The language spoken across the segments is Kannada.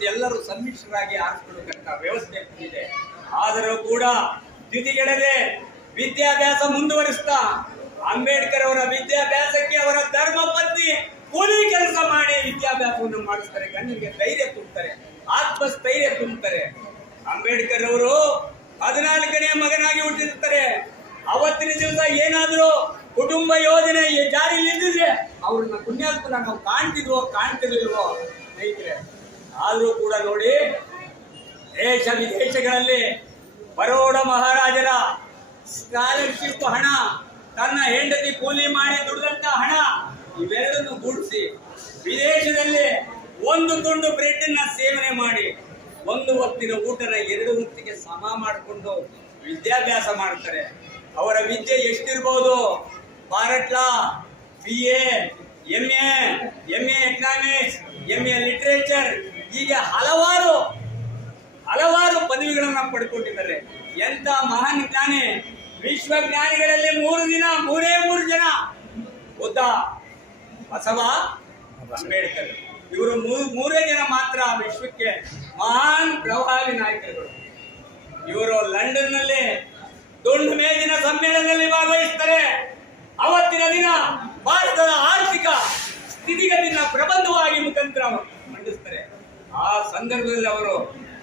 ಸಮ್ಮಿಶ್ರರಾಗಿ ಆರಿಸ್ಕೊಳ್ತಕ್ಕಂಥ ವ್ಯವಸ್ಥೆ ಇದೆ. ಆದರೂ ಕೂಡ ದ್ಯುತಿಗೆಡದೆ ವಿದ್ಯಾಭ್ಯಾಸ ಮುಂದುವರಿಸ್ತಾ ಅಂಬೇಡ್ಕರ್ ಅವರ ವಿದ್ಯಾಭ್ಯಾಸಕ್ಕೆ ಅವರ ಧರ್ಮ ಪತ್ನಿ ಕೂಲಿ ಕೆಲಸ ಮಾಡಿ ವಿದ್ಯಾಭ್ಯಾಸವನ್ನು ಮಾಡಿಸ್ತಾರೆ. ಗಣ್ಯರಿಗೆ ಧೈರ್ಯ ತುಂಬುತ್ತಾರೆ, ಆತ್ಮಸ್ಥೈರ್ಯ ತುಂಬುತ್ತಾರೆ. ಅಂಬೇಡ್ಕರ್ ಅವರು ಹದಿನಾಲ್ಕನೇ ಮಗನಾಗಿ ಹುಟ್ಟಿರ್ತಾರೆ ಅವತ್ತಿನ ದಿವಸ ಏನಾದರೂ ಕುಟುಂಬ ಯೋಜನೆ ಜಾರಿಯಲ್ಲಿ ಇದ್ದಿದ್ರೆ ಅವ್ರನ್ನ ಪುಣ್ಯಾತ್ಮನ ನಾವು ಕಾಣ್ತಿದ್ವೋ, ಕಾಣ್ತಿರ್ಲಿಲ್ವೋ ಸ್ನೇಹಿತರೆ? ಆದ್ರೂ ಕೂಡ ನೋಡಿ ದೇಶ ವಿದೇಶಗಳಲ್ಲಿ ಬರೋಡ ಮಹಾರಾಜರ ಸ್ಕಾಲರ್ಶಿಪ್ ಹಣ, ತನ್ನ ಹೆಂಡತಿ ಕೂಲಿ ಮಾಡಿ ದುಡಿದಂತ ಹಣ, ಇವೆರಡನ್ನು ಗೂಡಿಸಿ ವಿದೇಶದಲ್ಲಿ ಒಂದು ತುಂಡು ಬ್ರೆಡ್ ಅನ್ನ ಸೇವನೆ ಮಾಡಿ ಒಂದು ಹೊತ್ತಿನ ಊಟನ ಎರಡು ಹೊತ್ತಿಗೆ ಸಮ ಮಾಡಿಕೊಂಡು ವಿದ್ಯಾಭ್ಯಾಸ ಮಾಡ್ತಾರೆ. ಅವರ ವಿದ್ಯೆ ಎಷ್ಟಿರ್ಬೋದು? ಬಾರಟ್ಲಾ B A M A M A economics M A literature ಹೀಗೆ ಹಲವಾರು ಹಲವಾರು ಪದವಿಗಳನ್ನು ಪಡ್ಕೊಂಡಿದ್ದಾರೆ. ಎಂತ ಮಹಾನ್ ಜ್ಞಾನಿ, ವಿಶ್ವಜ್ಞಾನಿಗಳಲ್ಲಿ ಮೂರು ದಿನ, ಮೂರೇ ಮೂರು ಜನ. ಬುದ್ಧ ಬಸವ ಅಂಬೇಡ್ಕರ್. ಇವರು ಮೂರೇ ಜನ ಮಾತ್ರ ವಿಶ್ವಕ್ಕೆ ಮಹಾನ್ ಪ್ರಭಾವಿ ನಾಯಕರುಗಳು. ಇವರು ಲಂಡನ್ನಲ್ಲಿ ದುಂಡು ಮೇಜಿನ ಸಮ್ಮೇಳನದಲ್ಲಿ ಭಾಗವಹಿಸ್ತಾರೆ. ಅವತ್ತಿನ ದಿನ ಭಾರತದ ಆರ್ಥಿಕ ಸ್ಥಿತಿಗತಿನ ಪ್ರಬಂಧವಾಗಿ ಮುಖಾಂತರ ಆ ಸಂದರ್ಭದಲ್ಲಿ ಅವರು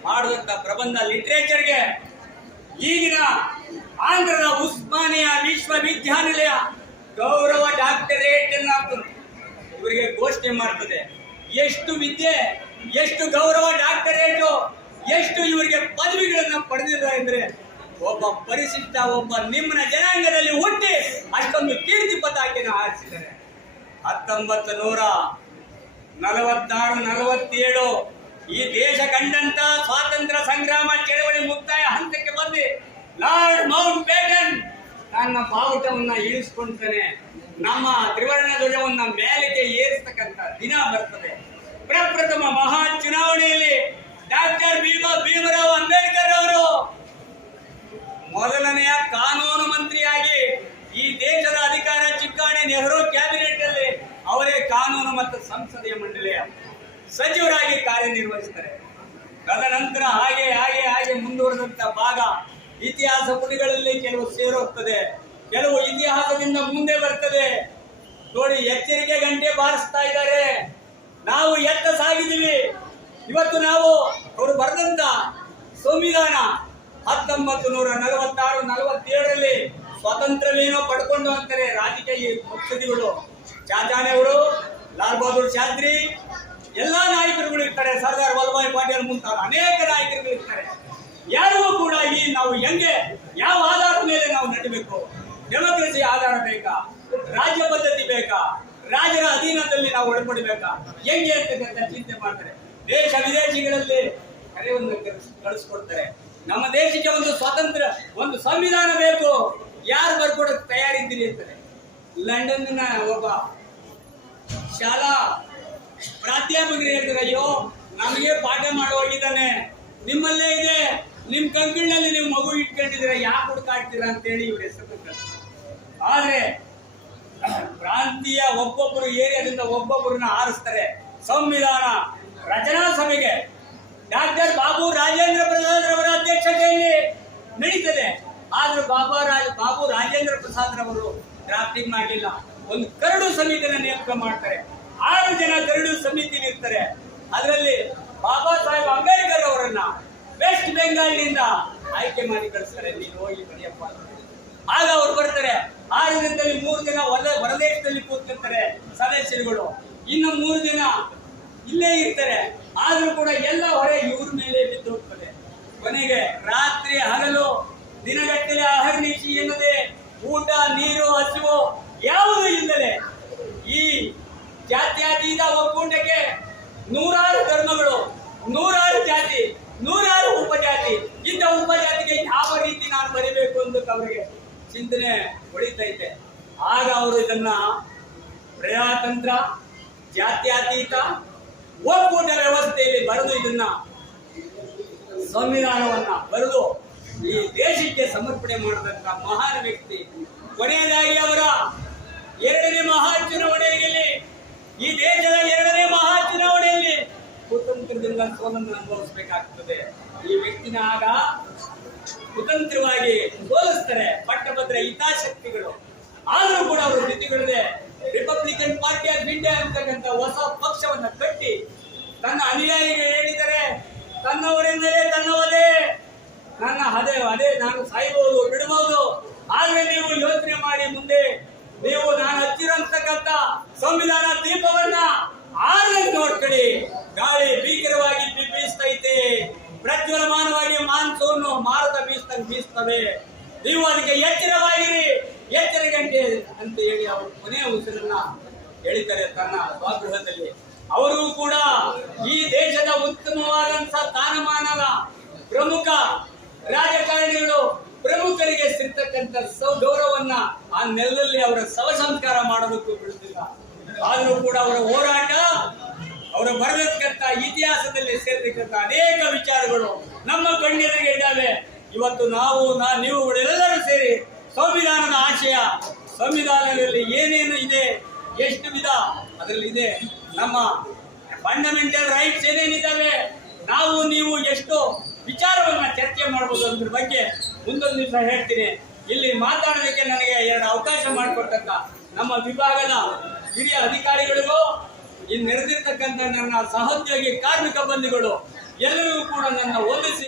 ಮಾಡುವಂತ ಪ್ರಬಂಧ ಲಿಟ್ರೇಚರ್ಗೆ ಈಗಿನ ಆಂಧ್ರದ ಉಸ್ಮಾನಿಯಾ ವಿಶ್ವವಿದ್ಯಾನಿಲಯ ಗೌರವ ಡಾಕ್ಟರೇಟ್ ಇವರಿಗೆ ಘೋಷಣೆ ಮಾಡ್ತದೆ. ಎಷ್ಟು ವಿದ್ಯೆ, ಎಷ್ಟು ಗೌರವ ಡಾಕ್ಟರೇಟು, ಎಷ್ಟು ಇವರಿಗೆ ಪದವಿಗಳನ್ನು ಪಡೆದಿದ್ದಾರೆ ಅಂದ್ರೆ ಒಬ್ಬ ಪರಿಶಿಷ್ಟ, ಒಬ್ಬ ನಿಮ್ಮನ ಜನಾಂಗದಲ್ಲಿ ಹುಟ್ಟಿ ಅಷ್ಟೊಂದು ಕೀರ್ತಿ ಪತಾಕಿನ ಹಾರಿಸಿದ್ದಾರೆ. ಹತ್ತೊಂಬತ್ತು ನೂರ ನಲವತ್ತಾರು, ನಲವತ್ತೇಳು ಈ ದೇಶ ಕಂಡಂತ ಸ್ವಾತಂತ್ರ್ಯ ಸಂಗ್ರಾಮ ಚಳವಳಿ ಮುಕ್ತಾಯ ಹಂತಕ್ಕೆ ಬಂದು ಲಾರ್ಡ್ ಮೌಂಟ್ ಬೇಟನ್ ತನ್ನ ಬಾವುಟವನ್ನ ಇಳಿಸ್ಕೊಂತಾನೆ ನಮ್ಮ ತ್ರಿವರ್ಣ ಧ್ವಜವನ್ನ ಮೇಲಕ್ಕೆ ಏರಿಸತಕ್ಕಂತ ದಿನ ಬರ್ತದೆ. ಪ್ರಪ್ರಥಮ ಮಹಾ ಚುನಾವಣೆಯಲ್ಲಿ ಡಾಕ್ಟರ್ ಭೀಮ ಭೀಮರಾವ್ ಅಂಬೇಡ್ಕರ್ ಅವರು ಮೊದಲನೆಯ ಕಾನೂನು ಮಂತ್ರಿಯಾಗಿ ಈ ದೇಶದ ಅಧಿಕಾರ ಚಿಕ್ಕಾಣಿ ನೆಹರು ಕ್ಯಾಬಿನೆಟ್ ಅಲ್ಲಿ ಅವರೇ ಕಾನೂನು ಮತ್ತು ಸಂಸದೀಯ ಮಂಡಳಿಯ ಸಚಿವರಾಗಿ ಕಾರ್ಯನಿರ್ವಹಿಸ್ತಾರೆ. ತದನಂತರ ಹಾಗೆ ಹಾಗೆ ಹಾಗೆ ಮುಂದುವರೆದಂತ ಭಾಗ ಇತಿಹಾಸ ಪುಟಿಗಳಲ್ಲಿ ಕೆಲವು ಸೇರೋಗ್ತದೆ. ಕೆಲವು ಇತಿಹಾಸದಿಂದ ಮುಂದೆ ಬರ್ತದೆ. ನೋಡಿ, ಎಚ್ಚರಿಕೆ ಗಂಟೆ ಬಾರಿಸ್ತಾ ಇದ್ದಾರೆ. ನಾವು ಎತ್ತ ಸಾಗಿದ್ದೀವಿ. ಇವತ್ತು ನಾವು ಅವರು ಬರೆದಂತ ಸಂವಿಧಾನ ಹತ್ತೊಂಬತ್ತು ನೂರ ನಲವತ್ತಾರು, ನಲವತ್ತೇಳರಲ್ಲಿ ಸ್ವಾತಂತ್ರ್ಯವೇನೋ ಪಡ್ಕೊಂಡು ಅಂತಾರೆ ರಾಜಕೀಯ ಮುಕ್ತಿಗಳು ಚಾಚಾನೆ ಅವರು ಲಾಲ್ ಬಹದ್ದೂರ್ ಶಾಸ್ತ್ರಿ ಎಲ್ಲಾ ನಾಯಕರುಗಳು ಇರ್ತಾರೆ. ಸರ್ದಾರ್ ವಲ್ಲಭಾಯ್ ಪಟೇಲ್ ಮುಂತಾದ ಅನೇಕ ನಾಯಕರುಗಳು ಇರ್ತಾರೆ. ಯಾರಿಗೂ ಕೂಡ ಈ ನಾವು ಹೆಂಗೆ, ಯಾವ ಆಧಾರದ ಮೇಲೆ ನಾವು ನಡಬೇಕು? ಡೆಮೋಕ್ರಸಿ ಆಧಾರ ಬೇಕಾ? ರಾಜ್ಯ ಪದ್ಧತಿ ಬೇಕಾ? ರಾಜರ ಅಧೀನದಲ್ಲಿ ನಾವು ಒಳಪಡಬೇಕಾ? ಹೆಂಗೆ ಅಂತಕ್ಕಂಥ ಚಿಂತೆ ಮಾಡ್ತಾರೆ. ದೇಶ ವಿದೇಶಿಗಳಲ್ಲಿ ಕಳಿಸ್- ಕಳಿಸ್ಕೊಡ್ತಾರೆ. ನಮ್ಮ ದೇಶಕ್ಕೆ ಒಂದು ಸ್ವಾತಂತ್ರ್ಯ, ಒಂದು ಸಂವಿಧಾನ ಬೇಕು. ಯಾರು ಬರ್ಕೊಡಕ್ಕೆ ತಯಾರಿದ್ದೀರಿ ಅಂತಾರೆ. ಲಂಡನ್ನ ಒಬ್ಬ ಶಾಲಾ ಪ್ರಾಧ್ಯಾಪಕರು ಹೇಳ್ತಾರೆ, ಅಯ್ಯೋ, ನಮಗೆ ಪಾಠ ಮಾಡುವಾಗಿದ್ದಾನೆ ನಿಮ್ಮಲ್ಲೇ ಇದೆ. ನಿಮ್ ಕಂಕಳಿನಲ್ಲಿ ನೀವು ಮಗು ಇಟ್ಕೊಂಡಿದ್ದೀರಾ. ಯಾಕೆ ಹುಡುಕಾಡ್ತೀರಾ? ಅಂತೇಳಿ ಇವ್ರ ಹೆಸರು ಆದ್ರೆ, ಪ್ರಾಂತೀಯ ಒಬ್ಬೊಬ್ಬರು ಏರಿಯಾದಿಂದ ಒಬ್ಬೊಬ್ಬರನ್ನ ಆರಿಸ್ತಾರೆ. ಸಂವಿಧಾನ, ರಚನಾ ಸಭೆಗೆ. ಡಾಕ್ಟರ್ ಬಾಬು ರಾಜೇಂದ್ರ ಪ್ರಸಾದ್ ರವರ ಅಧ್ಯಕ್ಷತೆಯಲ್ಲಿ ನಡೀತದೆ. ಆದ್ರೆ ಬಾಬಾ ರಾಜ ಬಾಬು ರಾಜೇಂದ್ರ ಪ್ರಸಾದ್ ರವರು ಡ್ರಾಫ್ಟಿಂಗ್ ಮಾಡಲಿಲ್ಲ. ಒಂದು ಕರಡು ಸಮಿತಿಯನ್ನು ನೇಮಕ ಮಾಡ್ತಾರೆ. ಆರು ಜನ ಕರಡು ಸಮಿತಿ ಇರ್ತಾರೆ ಅದರಲ್ಲಿ ಬಾಬಾ ಸಾಹೇಬ್ ಅಂಬೇಡ್ಕರ್ ಅವರನ್ನ ವೆಸ್ಟ್ ಬೆಂಗಾಲ್ನಿಂದ ಆಯ್ಕೆ ಮಾಡಿ ಕಳಿಸ್ತಾರೆ. ನೀನು ಹೋಗಿ ಬರೆಯಪ್ಪ ಆಗ ಅವ್ರು ಬರ್ತಾರೆ. ಆರು ದಿನದಲ್ಲಿ ಮೂರು ದಿನ ಹೊರ ಹೊರದೇಶದಲ್ಲಿ ಕೂತಿರ್ತಾರೆ ಸದಸ್ಯರುಗಳು. ಇನ್ನು ಮೂರು ದಿನ ಇಲ್ಲೇ ಇರ್ತಾರೆ. ಆದ್ರೂ ಕೂಡ ಎಲ್ಲ ಹೊರೆ ಇವ್ರ ಮೇಲೆ ಬಿದ್ದು ಅವರಿಗೆ ಚಿಂತನೆ ಹೊಳಿತೈತೆ. ಆಗ ಅವರು ಇದನ್ನ ಪ್ರಜಾತಂತ್ರ, ಜಾತ್ಯತೀತ, ಒಕ್ಕೂಟ ವ್ಯವಸ್ಥೆಯಲ್ಲಿ ಬರೆದು ಇದನ್ನ ಸಂವಿಧಾನವನ್ನ ಬರೆದು ಈ ದೇಶಕ್ಕೆ ಸಮರ್ಪಣೆ ಮಾಡಿದಂತ ಮಹಾನ್ ವ್ಯಕ್ತಿ. ಕೊನೆಯದಾಗಿ ಅವರ ಎರಡನೇ ಮಹಾ ಚುನಾವಣೆಯಲ್ಲಿ ಈ ದೇಶದ ಎರಡನೇ ಮಹಾ ಚುನಾವಣೆಯಲ್ಲಿ ಕುತಂತ್ರದಿಂದ ಸೋಲನ್ನು ಅನುಭವಿಸಬೇಕಾಗ್ತದೆ. ಈ ವ್ಯಕ್ತಿನ ಆಗ ಕುತಂತ್ರವಾಗಿ ಹೋಲಿಸ್ತಾರೆ ಪಟ್ಟಭದ್ರ ಹಿತಾಶಕ್ತಿಗಳು ಆದರೂ ಕೂಡ ಅವರು ಸ್ಥಿತಿಗಳಿದೆ ರಿಪಬ್ಲಿಕನ್ ಪಾರ್ಟಿ ಆಫ್ ಇಂಡಿಯಾ ಅಂತಕ್ಕಂಥ ಹೊಸ ಪಕ್ಷವನ್ನ ಕಟ್ಟಿ ತನ್ನ ಅನುಯಾಯಿಗಳು ಹೇಳಿದರೆ ತನ್ನವರಿಂದಲೇ ತನ್ನವದೇ. ನನ್ನ ಅದೇ ಅದೇ ನಾನು ಸಾಯ್ಬೋದು ಬಿಡಬಹುದು ಆದರೆ ನೀವು ಯೋಚನೆ ಮಾಡಿ ಮುಂದೆ. ನೀವು ನಾನು ಹಚ್ಚಿರತಕ್ಕಂಥ ಸಂವಿಧಾನ ದೀಪವನ್ನ ಬೀಸ್ತವೆ ನೀವು ಅದಕ್ಕೆ ಎಚ್ಚರವಾಗಿರಿ. ಎಚ್ಚರ ಗಂಟೆ ಅಂತ ಹೇಳಿ ಅವರು ಕೊನೆಯ ಉಸಿರನ್ನ ಹೇಳಿದ್ದಾರೆ ತನ್ನ ಸ್ವಗೃಹದಲ್ಲಿ. ಅವರು ಕೂಡ ಈ ದೇಶದ ಉತ್ತಮವಾದಂತಹ ಸ್ಥಾನಮಾನದ ಪ್ರಮುಖ ರಾಜಕಾರಣಿಗಳು ಪ್ರಮುಖರಿಗೆ ಸಿಗ್ತಕ್ಕಂಥ ಗೌರವನ್ನ ಆ ನೆಲದಲ್ಲಿ ಅವರ ಶವ ಸಂಸ್ಕಾರ ಮಾಡೋದಕ್ಕೂ ಬಿಡುತ್ತಿಲ್ಲ. ಆದ್ರೂ ಕೂಡ ಅವರ ಹೋರಾಟ, ಅವರ ಬರಬೇಕಂತ ಇತಿಹಾಸದಲ್ಲಿ ಸೇರ್ತಕ್ಕಂಥ ಅನೇಕ ವಿಚಾರಗಳು ನಮ್ಮ ಕಣ್ಣೆದುರಿಗೆ ಇದ್ದಾವೆ. ಇವತ್ತು ನಾವು, ನಾ ನೀವುಗಳೆಲ್ಲರೂ ಸೇರಿ ಸಂವಿಧಾನದ ಆಶಯ, ಸಂವಿಧಾನದಲ್ಲಿ ಏನೇನು ಇದೆ, ಎಷ್ಟು ವಿಧ ಅದರಲ್ಲಿ ಇದೆ. ನಮ್ಮ ಫಂಡಮೆಂಟಲ್ ರೈಟ್ಸ್ ಏನೇನಿದ್ದಾವೆ, ನಾವು, ನೀವು ಎಷ್ಟು ವಿಚಾರವನ್ನು ಚರ್ಚೆ ಮಾಡ್ಬೋದು ಅದ್ರ ಬಗ್ಗೆ ಮುಂದೊಂದು ದಿವಸ ಹೇಳ್ತೀನಿ. ಇಲ್ಲಿ ಮಾತಾಡೋದಕ್ಕೆ ನನಗೆ ಎರಡು ಅವಕಾಶ ಮಾಡಿಕೊಟ್ಟಂತ ನಮ್ಮ ವಿಭಾಗದ ಹಿರಿಯ ಅಧಿಕಾರಿಗಳಿಗೂ ಇಲ್ಲಿ ನೆರೆದಿರ್ತಕ್ಕಂಥ ನನ್ನ ಸಹೋದ್ಯೋಗಿ ಕಾರ್ಮಿಕ ಬಂಧುಗಳು, ಎಲ್ಲರಿಗೂ ಕೂಡ ನನ್ನ ವಂದಿಸಿ